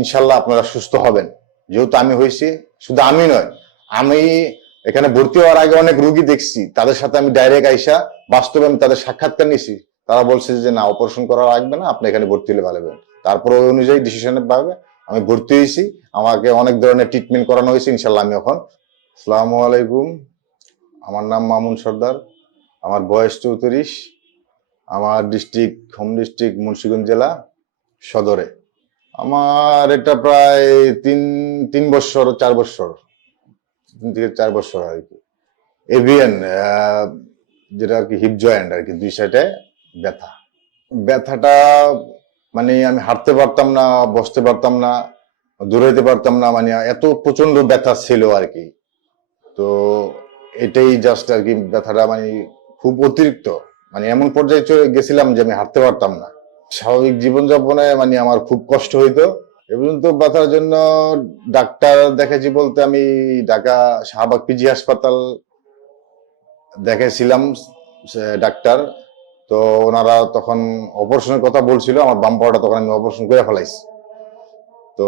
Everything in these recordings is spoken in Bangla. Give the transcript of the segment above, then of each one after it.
ইনশাল্লাহ আপনারা সুস্থ হবেন। যেহেতু আমি হয়েছি, শুধু আমি নয়, আমি এখানে ভর্তি হওয়ার আগে অনেক রুগী দেখছি। তাদের সাথে আমি ডাইরেক্ট আইসা বাস্তবে আমি তাদের সাক্ষাৎকার নিছি। তারা বলছে যে, না অপারেশন করা লাগবে না, আপনি এখানে ভর্তি হলে ভালো হবেন তারপর ওই অনুযায়ী ডিসিশনের ভাবে আমি ভর্তি হয়েছি। আমাকে অনেক ধরনের ট্রিটমেন্ট করানো হয়েছে, ইনশাল্লাহ আমি এখন। আসসালামু আলাইকুম। আমার নাম মামুন সর্দার। আমার বয়স চৌত্রিশ। আমার ডিস্ট্রিক্ট হোম ডিস্ট্রিক্ট মুন্সিগঞ্জ জেলা সদরে। আমার এটা প্রায় তিন তিন বছর, চার বছর, তিন থেকে চার বছর আর কি। এভিএন যেটা আর কি হিপ জয়েন্ট আর কি, দুই সাইডে ব্যথা। ব্যথাটা মানে আমি হাঁটতে পারতাম না, বসতে পারতাম না দৌড়াইতে পারতাম না মানে এত প্রচণ্ড ব্যথা ছিল আর কি। তো এটাই জাস্ট আর কি ব্যথাটা মানে খুব অতিরিক্ত। মানে এমন পর্যায়ে চলে গেছিলাম যে আমি হাঁটতে পারতাম না। স্বাভাবিক জীবনযাপনে মানে আমার খুব কষ্ট হইতো। এ পর্যন্ত ব্যথার জন্য ডাক্তার দেখেছি বলতে আমি ঢাকা শাহবাগ পিজি হাসপাতাল দেখেছিলাম ডাক্তার। তো ওনারা তখন অপারেশনের কথা বলছিল, আমার বাম পাওয়াটা তখন আমি অপারেশন করে ফেলাইছি। তো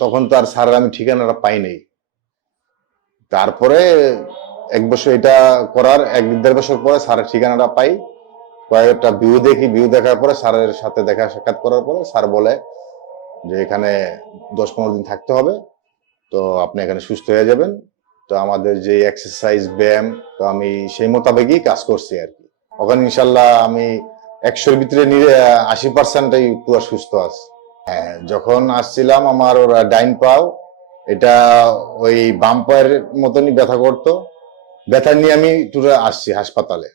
তখন তো আর স্যারের আমি ঠিকানাটা পাই নাই। তারপরে এক বছর এটা করার, এক দেড় বছর পরে স্যারের ঠিকানাটা পাই। কয়েকটা ভিউ দেখি ভিউ দেখার পরে স্যারের সাথে দেখা সাক্ষাৎ করার পরে স্যার বলে যে এখানে দশ পনেরো দিন থাকতে হবে, তো আপনি এখানে সুস্থ হয়ে যাবেন। তো আমাদের যে এক্সারসাইজ ব্যায়াম, তো আমি সেই মোতাবেকই কাজ করছি আর কি। ওখানে ইনশাল্লাহ আমি একশোর ভিতরে আশি পার্সেন্টই পুরো সুস্থ আছি। হ্যাঁ যখন আসছিলাম আমার ওরা ডাইন পাও, এটা ওই বাম পায়ের মতনই ব্যথা করতো। ব্যথা নিয়ে আমি টুরে আসছি হাসপাতালে।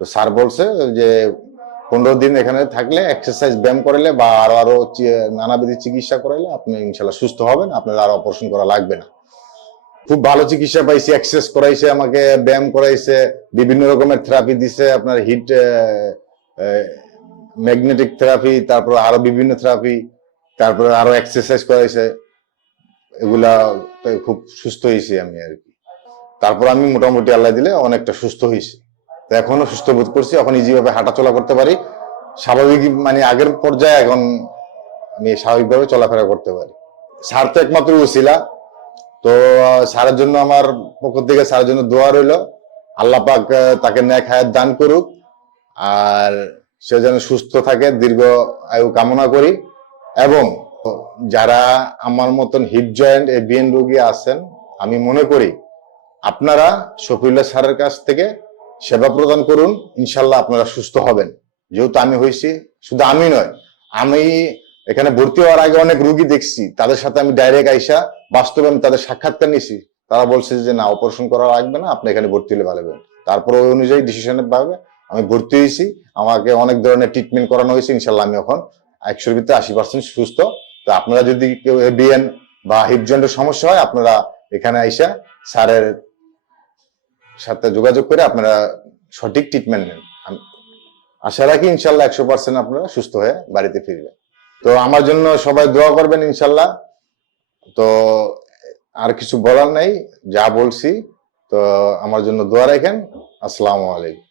তো স্যার বলছে যে পনেরো দিন এখানে থাকলে এক্সারসাইজ ব্যায়াম করলে বা আরও আরও নানাবিধি চিকিৎসা করাইলে আপনি ইনশাল্লাহ সুস্থ হবেন আপনার আর অপারেশন করা লাগবে না। খুব ভালো চিকিৎসা পাইছি এক্সারসাইজ করাইছে, আমাকে ব্যায়াম করাইছে, বিভিন্ন রকমের থেরাপি দিছে, আপনার হিট ম্যাগনেটিক থেরাপি তারপর আরও বিভিন্ন থেরাপি তারপরে আরও এক্সারসাইজ করাইছে। এগুলা খুব সুস্থ হয়েছি আমি আর কি। তারপর আমি মোটামুটি আল্লাহ দিলে অনেকটা সুস্থ হয়েছি তো এখনও সুস্থ বোধ করছি, এখন ইজিভাবে হাঁটাচলা করতে পারি। স্বাভাবিক মানে আগের পর্যায়ে এখন আমি স্বাভাবিকভাবে চলাফেরা করতে পারি। স্যার তো একমাত্র উছিলা তো স্যারের জন্য আমার পক্ষ থেকে স্যারের জন্য দোয়া রইল। আল্লাহ পাক তাকে ন্যায় খায়াত দান করুক, আর সে যেন সুস্থ থাকে, দীর্ঘ আয়ু কামনা করি। এবং যারা আমার মতন হিপ জয়েন্ট এ বিএন রোগী আছেন, আমি মনে করি আপনারা শফিউল্লাহ স্যারের কাছ থেকে সেবা প্রদান করুন, ইনশাল্লাহ আপনারা সুস্থ হবেন। যেহেতু আমি হয়েছি, শুধু আমি নয়, আমি এখানে ভর্তি হওয়ার আগে অনেক রুগী দেখছি। তাদের সাথে আমি ডাইরেক্ট আইসা বাস্তবে আমি তাদের সাক্ষাৎকার নিছি তারা বলছে যে, না অপারেশন করা লাগবে না, আপনি এখানে ভর্তি হলে ভালো হবেন তারপর ওই অনুযায়ী ডিসিশনের ভাবে আমি ভর্তি হয়েছি। আমাকে অনেক ধরনের ট্রিটমেন্ট করানো হয়েছে, ইনশাল্লাহ আমি এখন একশোর ভিতরে আশি পার্সেন্ট সুস্থ। তো আপনারা যদি কেউ এবিএন বা হিপজয়েন্টের সমস্যা হয়, আপনারা এখানে আইসা স্যারের সাথে যোগাযোগ করে আপনারা সঠিক ট্রিটমেন্ট নেন। আশা রাখি ইনশাল্লাহ একশো পার্সেন্ট আপনারা সুস্থ হয়ে বাড়িতে ফিরবেন। তো আমার জন্য সবাই দোয়া করবেন ইনশাল্লাহ। তো আর কিছু বলার নাই, যা বলছি, তো আমার জন্য দোয়া রাখেন। আসসালামু আলাইকুম।